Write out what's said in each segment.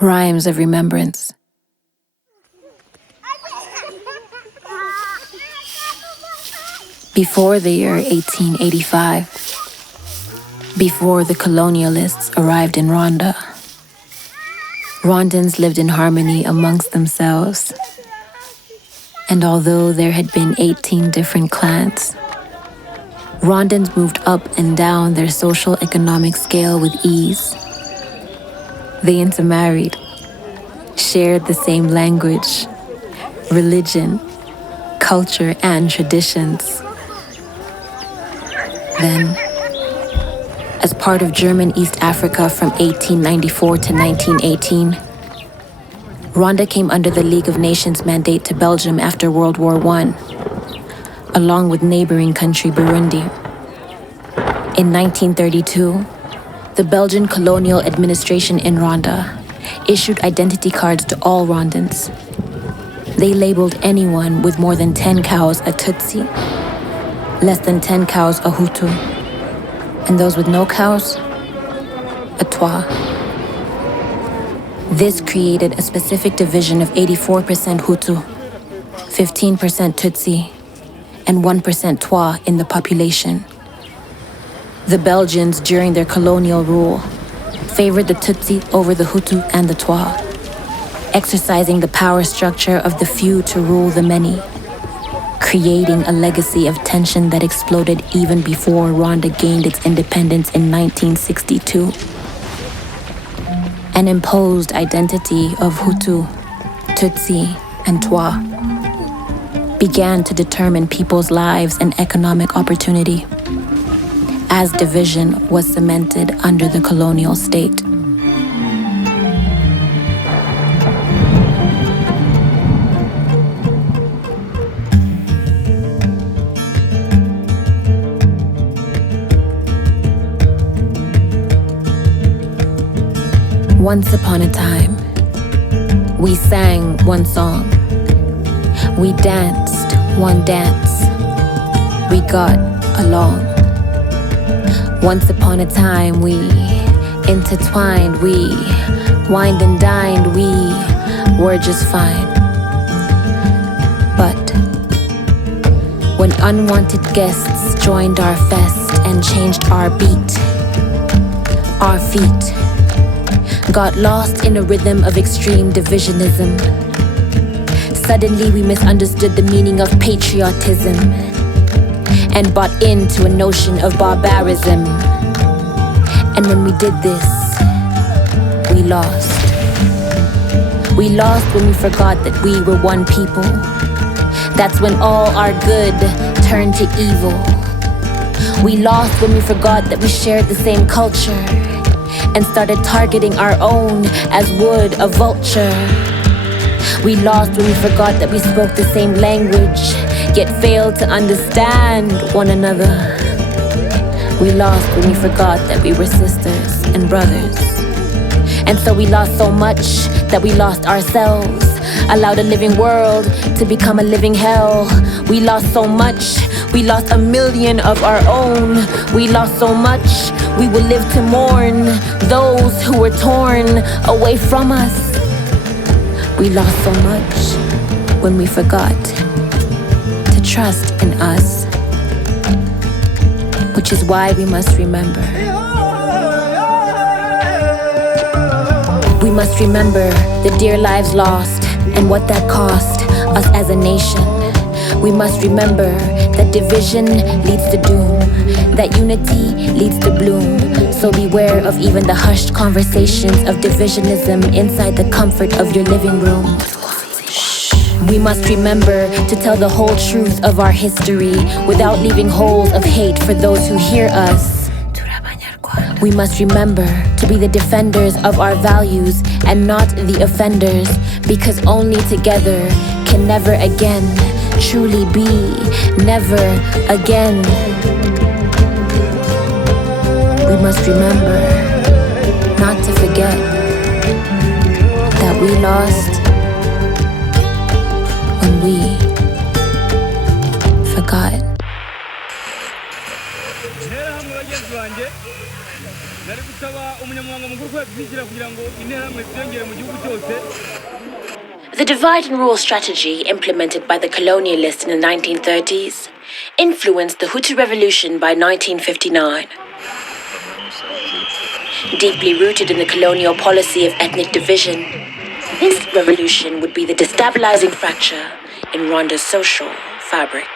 Rhymes of Remembrance. Before the year 1885, before the colonialists arrived in Rwanda, Rwandans lived in harmony amongst themselves. And although there had been 18 different clans, Rwandans moved up and down their social economic scale with ease. They intermarried, shared the same language, religion, culture, and traditions. Then, as part of German East Africa from 1894 to 1918, Rwanda came under the League of Nations mandate to Belgium after World War I, along with neighboring country Burundi. In 1932, the Belgian colonial administration in Rwanda issued identity cards to all Rwandans. They labeled anyone with more than 10 cows a Tutsi, less than 10 cows a Hutu, and those with no cows, a Twa. This created a specific division of 84% Hutu, 15% Tutsi, and 1% Twa in the population. The Belgians, during their colonial rule, favored the Tutsi over the Hutu and the Twa, exercising the power structure of the few to rule the many, creating a legacy of tension that exploded even before Rwanda gained its independence in 1962. An imposed identity of Hutu, Tutsi, and Twa began to determine people's lives and economic opportunity, as division was cemented under the colonial state. Once upon a time, we sang one song. We danced one dance. We got along. Once upon a time, we intertwined, we wined and dined, we were just fine. But when unwanted guests joined our fest and changed our beat, our feet got lost in a rhythm of extreme divisionism. Suddenly we misunderstood the meaning of patriotism and bought into a notion of barbarism. And when we did this, we lost. We lost when we forgot that we were one people. That's when all our good turned to evil. We lost when we forgot that we shared the same culture and started targeting our own as would a vulture. We lost when we forgot that we spoke the same language, yet failed to understand one another. We lost when we forgot that we were sisters and brothers. And so we lost so much that we lost ourselves, allowed a living world to become a living hell. We lost so much, we lost 1 million of our own. We lost so much, we will live to mourn those who were torn away from us. We lost so much when we forgot to trust in us, which is why we must remember. We must remember the dear lives lost and what that cost us as a nation. We must remember that division leads to doom, that unity leads to bloom. So beware of even the hushed conversations of divisionism inside the comfort of your living room. We must remember to tell the whole truth of our history without leaving holes of hate for those who hear us. We must remember to be the defenders of our values and not the offenders, because only together can never again truly be never again. We must remember not to forget that we lost when we forgot. The divide and rule strategy implemented by the colonialists in the 1930s influenced the Hutu revolution by 1959. Deeply rooted in the colonial policy of ethnic division, this revolution would be the destabilizing fracture in Rwanda's social fabric.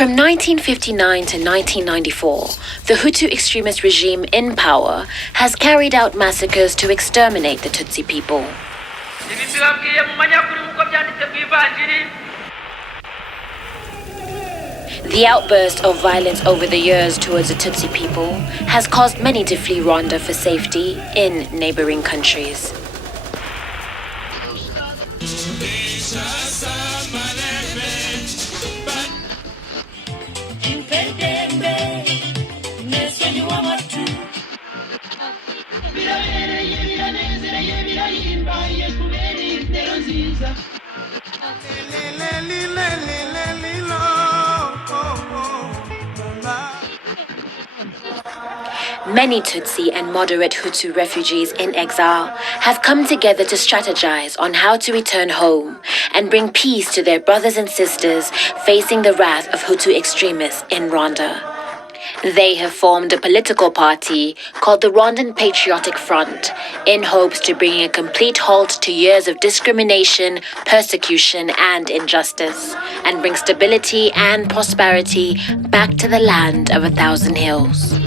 From 1959 to 1994, the Hutu extremist regime in power has carried out massacres to exterminate the Tutsi people. The outburst of violence over the years towards the Tutsi people has caused many to flee Rwanda for safety in neighboring countries. Many Tutsi and moderate Hutu refugees in exile have come together to strategize on how to return home and bring peace to their brothers and sisters facing the wrath of Hutu extremists in Rwanda. They have formed a political party called the Rwandan Patriotic Front in hopes to bring a complete halt to years of discrimination, persecution, and injustice, and bring stability and prosperity back to the land of 1,000 hills.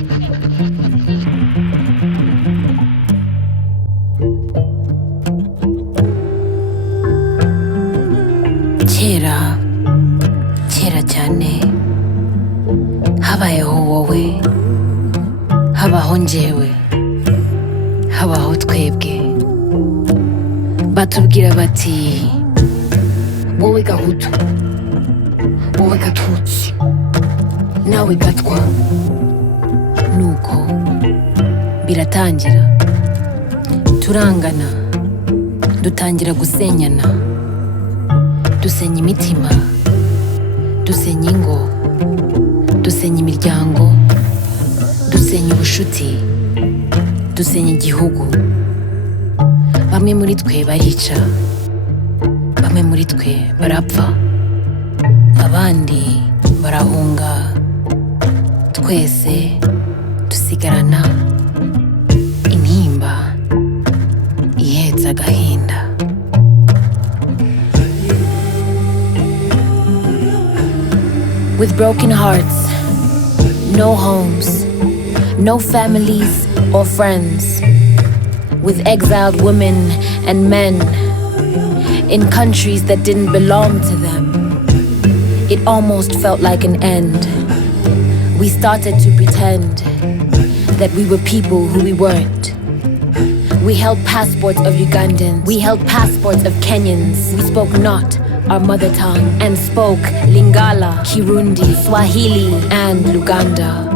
Kera cyane habayeho wowe, habaho njyewe, habaho twebwe. Batubwira bati wowe Gahutu, wowe Gatutsi, nawe Gatwa. Nuko biratangira, turangana, dutangira gusenyana, dusenya imitima, dusenya ingo, dusenya imiryango, dusenya ubushuti, dusenya igihugu. Bamwe muri twe barica, bamwe muri twe barapfa, abandi barahunga, twese dusigarana intimba ihetse agahinda. With broken hearts, no homes, no families or friends, with exiled women and men in countries that didn't belong to them, it almost felt like an end. We started to pretend that we were people who we weren't. We held passports of Ugandans, we held passports of Kenyans. We spoke not our mother tongue and spoke Lingala, Kirundi, Swahili, and Luganda.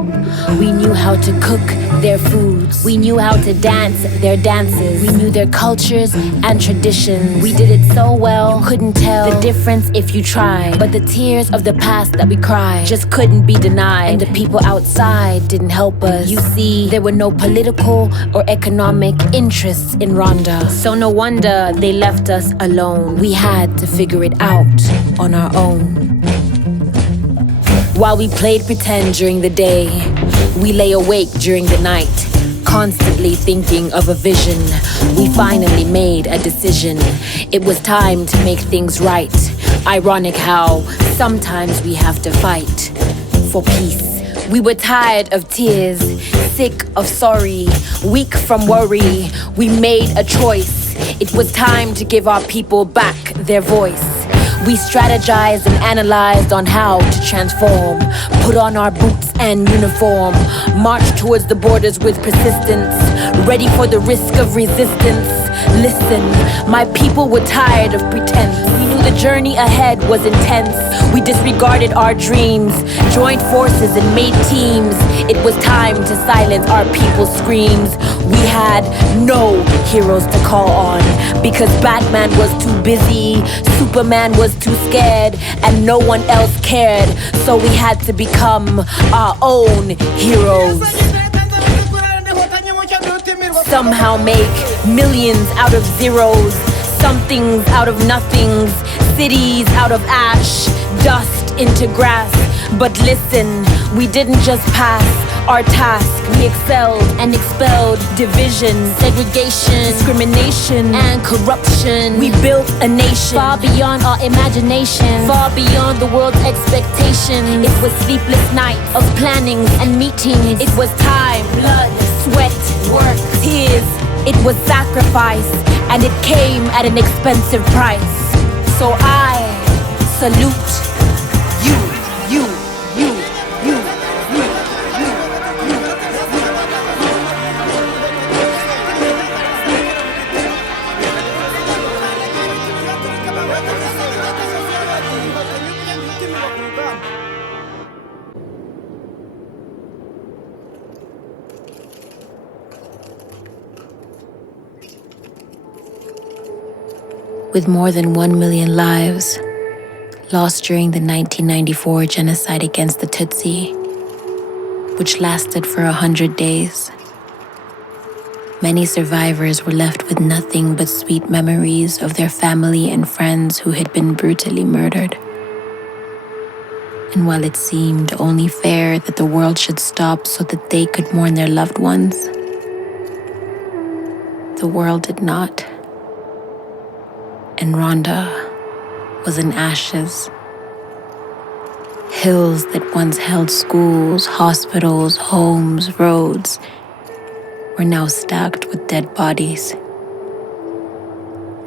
We knew how to cook their foods. We knew how to dance their dances. We knew their cultures and traditions. We did it so well, you couldn't tell the difference if you tried. But the tears of the past that we cried just couldn't be denied. And the people outside didn't help us. You see, there were no political or economic interests in Rwanda. So no wonder they left us alone. We had to figure it out on our own. While we played pretend during the day, we lay awake during the night, constantly thinking of a vision. We finally made a decision. It was time to make things right. Ironic how sometimes we have to fight for peace. We were tired of tears, sick of sorry, weak from worry. We made a choice. It was time to give our people back their voice. We strategized and analyzed on how to transform, put on our boots and uniform, march towards the borders with persistence, ready for the risk of resistance. Listen, my people were tired of pretense. We knew Knowing the journey ahead was intense, we disregarded our dreams, joined forces and made teams. It was time to silence our people's screams. We had no heroes to call on, because Batman was too busy, Superman was too scared, and no one else cared. So we had to become our own heroes. Somehow make millions out of zeros, some things out of nothings, cities out of ash, dust into grass. But listen, we didn't just pass our task. We excelled and expelled division, segregation, discrimination, and corruption. We built a nation far beyond our imagination, far beyond the world's expectation. It was sleepless nights of planning and meetings. It was time, blood, sweat, work, tears. It was sacrifice, and it came at an expensive price. So I salute you. With more than 1 million lives lost during the 1994 genocide against the Tutsi, which lasted for 100 days. Many survivors were left with nothing but sweet memories of their family and friends who had been brutally murdered. And while it seemed only fair that the world should stop so that they could mourn their loved ones, the world did not. And Rwanda was in ashes. Hills that once held schools, hospitals, homes, roads were now stacked with dead bodies.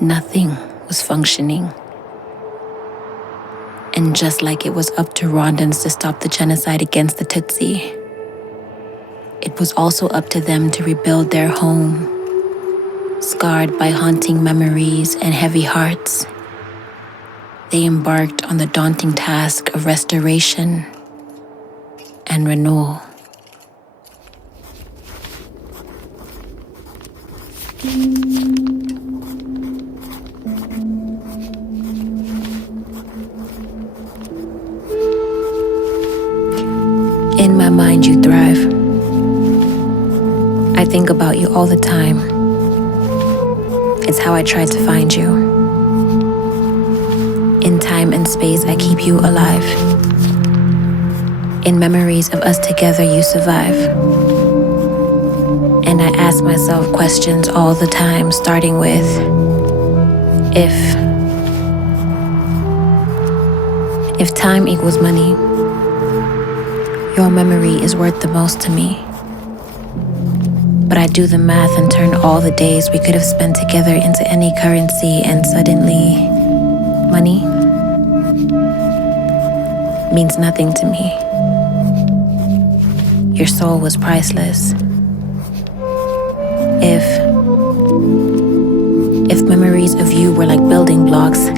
Nothing was functioning. And just like it was up to Rwandans to stop the genocide against the Tutsi, it was also up to them to rebuild their home, scarred by haunting memories and heavy hearts. They embarked on the daunting task of restoration and renewal. In my mind, you thrive. I think about you all the time. It's how I tried to find you. In time and space, I keep you alive. In memories of us together, you survive. And I ask myself questions all the time, starting with, if time equals money, your memory is worth the most to me. But I do the math and turn all the days we could have spent together into any currency, and suddenly, money means nothing to me. Your soul was priceless. If memories of you were like building blocks,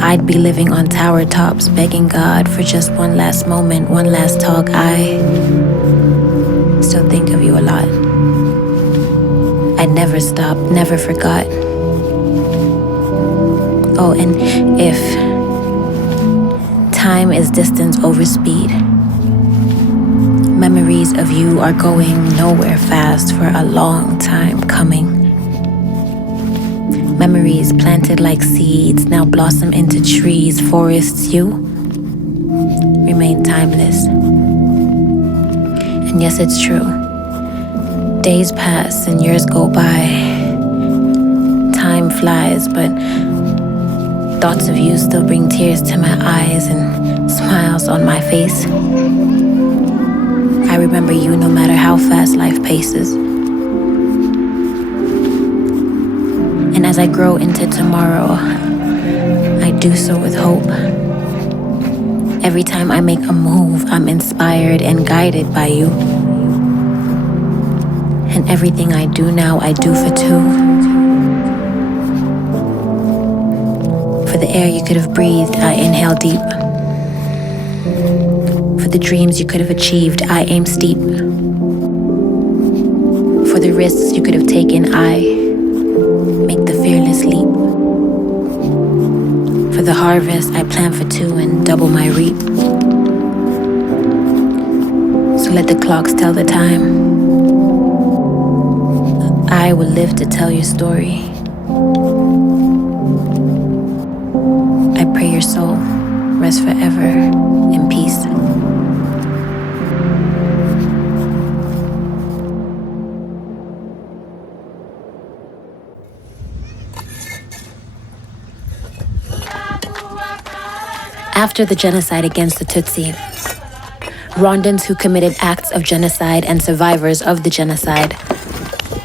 I'd be living on tower tops, begging God for just one last moment, one last talk. I still think of you a lot. I never stopped, never forgot. Oh, and if time is distance over speed, memories of you are going nowhere fast for a long time coming. Memories planted like seeds now blossom into trees, forests. You remain timeless. And yes, it's true. Days pass and years go by. Time flies, but thoughts of you still bring tears to my eyes and smiles on my face. I remember you no matter how fast life paces. And as I grow into tomorrow, I do so with hope. Every time I make a move, I'm inspired and guided by you. And everything I do now, I do for two. For the air you could have breathed, I inhale deep. For the dreams you could have achieved, I aim steep. For the risks you could have taken, I make the fearless leap. For the harvest, I plan for 2 and double my reap. So let the clocks tell the time. I will live to tell your story. I pray your soul rest forever in peace. After the genocide against the Tutsi, Rwandans who committed acts of genocide and survivors of the genocide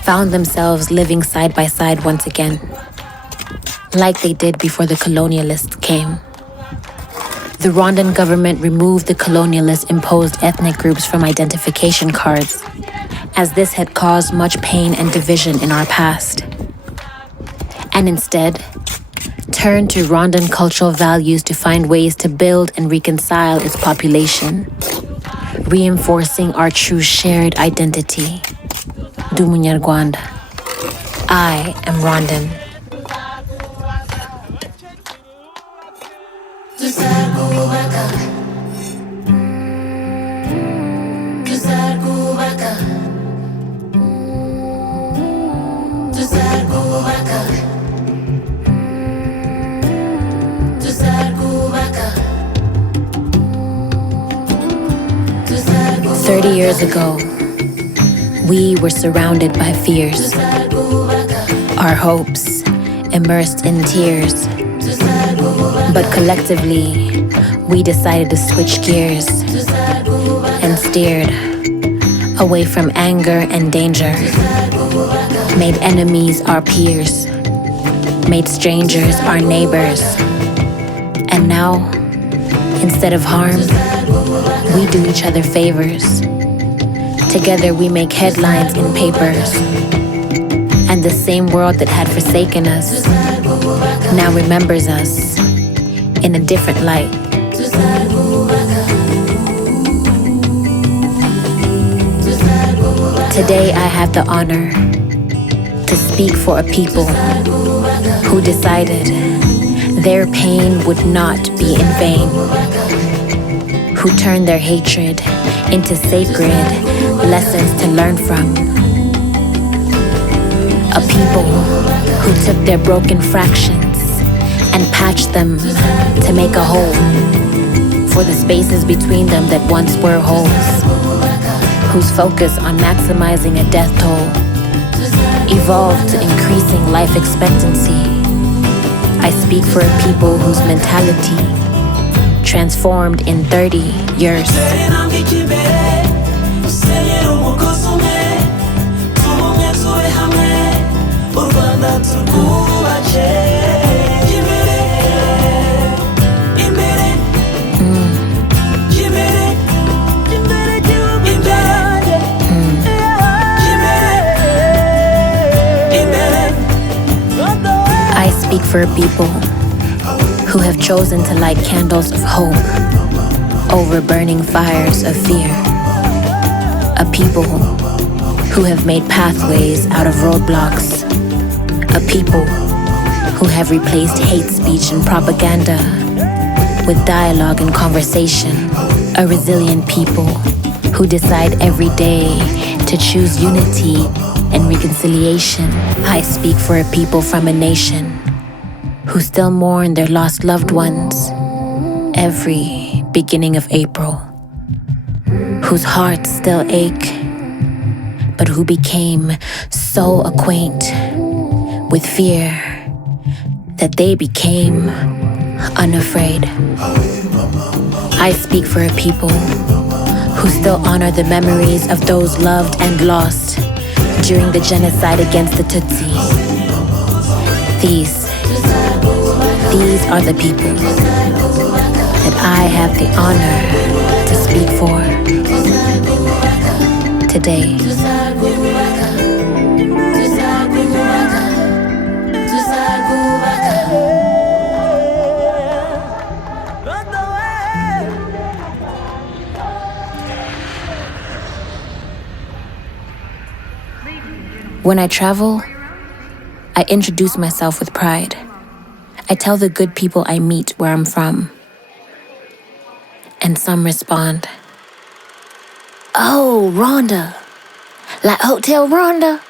found themselves living side by side once again, like they did before the colonialists came. The Rwandan government removed the colonialist-imposed ethnic groups from identification cards, as this had caused much pain and division in our past, and instead turned to Rwandan cultural values to find ways to build and reconcile its population, reinforcing our true shared identity. Du Munyarwanda. I am Rwandan. Years ago, we were surrounded by fears, our hopes immersed in tears. But collectively, we decided to switch gears and steered away from anger and danger, made enemies our peers, made strangers our neighbors. And now, instead of harm, we do each other favors. Together we make headlines in papers. And the same world that had forsaken us now remembers us in a different light. Today I have the honor to speak for a people who decided their pain would not be in vain, who turned their hatred into sacred lessons to learn from. A people who took their broken fractions and patched them to make a whole for the spaces between them that once were holes, whose focus on maximizing a death toll evolved to increasing life expectancy. I speak for a people whose mentality transformed in 30 years. I speak for a people who have chosen to light candles of hope over burning fires of fear. A people who have made pathways out of roadblocks. A people who have replaced hate speech and propaganda with dialogue and conversation. A resilient people who decide every day to choose unity and reconciliation. I speak for a people from a nation who still mourn their lost loved ones every beginning of April, whose hearts still ache, but who became so acquaint with fear that they became unafraid. I speak for a people who still honor the memories of those loved and lost during the genocide against the Tutsi. These are the people that I have the honor to speak for today. When I travel, I introduce myself with pride. I tell the good people I meet where I'm from. And some respond, "Oh, Rwanda. Like Hotel Rwanda?"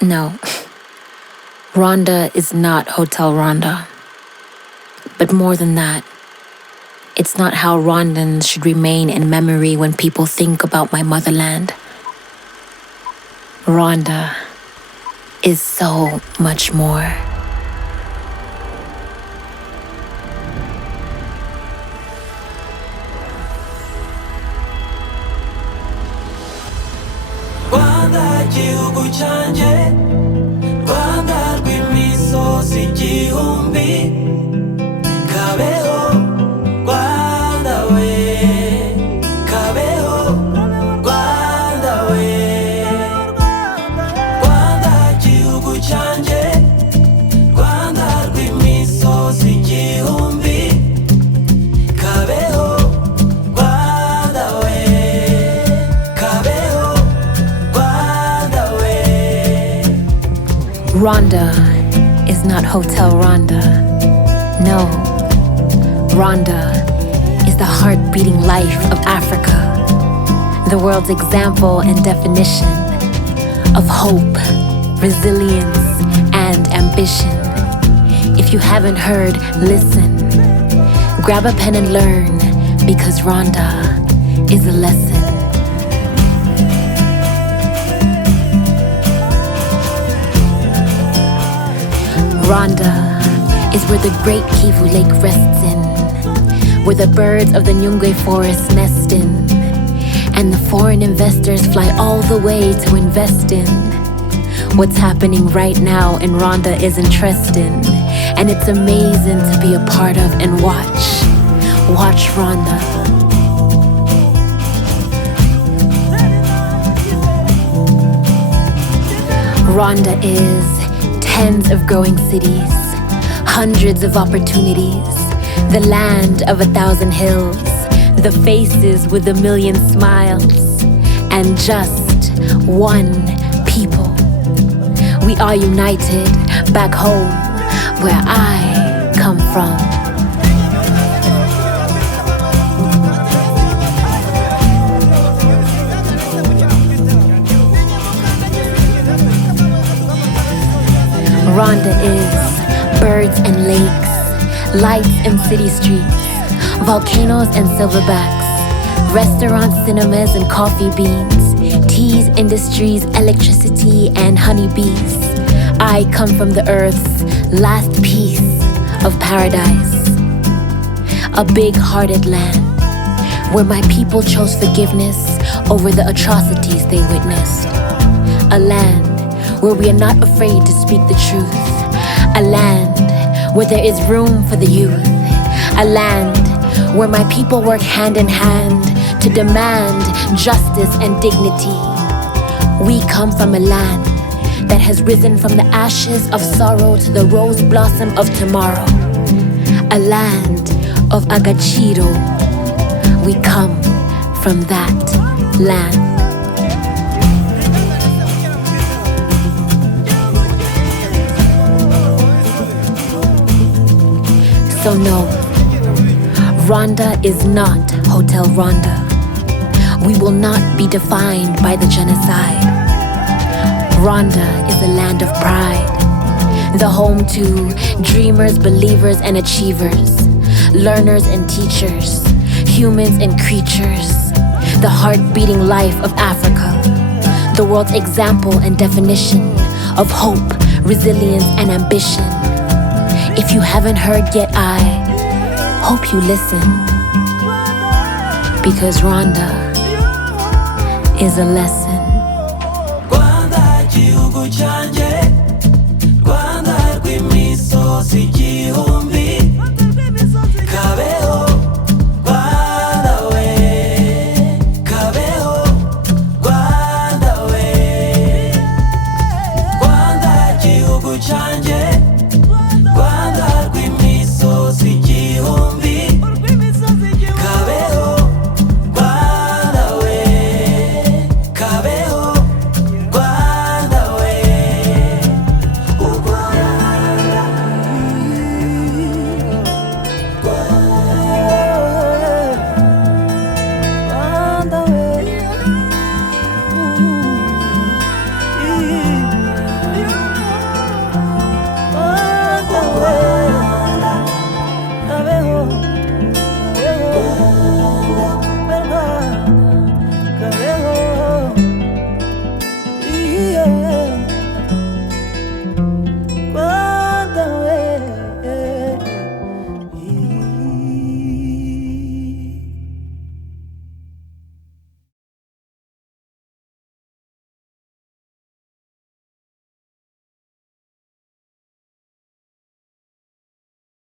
No, Rwanda is not Hotel Rwanda. But more than that, it's not how Rwandans should remain in memory when people think about my motherland. Rwanda is so much more. Rwanda gihugu cyanjye, Rwanda rw'imisozi igihumbi, kabeho Rwanda we, kabeho Rwanda we. Rwanda gihugu cyanjye, Rwanda rw'imisozi igihumbi, kabeho Rwanda we, kabeho Rwanda we. Rwanda is not Hotel Rwanda. No, Rwanda is the heart-beating life of Africa, the world's example and definition of hope, resilience, and ambition. If you haven't heard, listen. Grab a pen and learn, because Rwanda is a lesson. Rwanda is where the great Kivu Lake rests in, where the birds of the Nyungwe forest nest in, and the foreign investors fly all the way to invest in. What's happening right now in Rwanda is interesting, and it's amazing to be a part of and watch. Watch Rwanda. Rwanda is tens of growing cities, hundreds of opportunities, the land of 1,000 hills, the faces with 1,000,000 smiles, and just one people. We are united back home where I come from. Rwanda is birds and lakes, lights and city streets, volcanoes and silverbacks, restaurants, cinemas and coffee beans, teas, industries, electricity and honeybees. I come from the earth's last piece of paradise, a big-hearted land where my people chose forgiveness over the atrocities they witnessed, a land where we are not afraid to speak the truth, a land where there is room for the youth, a land where my people work hand in hand to demand justice and dignity. We come from a land that has risen from the ashes of sorrow to the rose blossom of tomorrow, a land of Agaciro. We come from that land. So no, Rwanda is not Hotel Rwanda. We will not be defined by the genocide. Rwanda is a land of pride, the home to dreamers, believers, and achievers, learners and teachers, humans and creatures, the heart-beating life of Africa, the world's example and definition of hope, resilience, and ambition. If you haven't heard yet, I hope you listen, because Rwanda is a lesson. Rwanda gihugu cyanjye, Rwanda rw'imisozi igihumbi,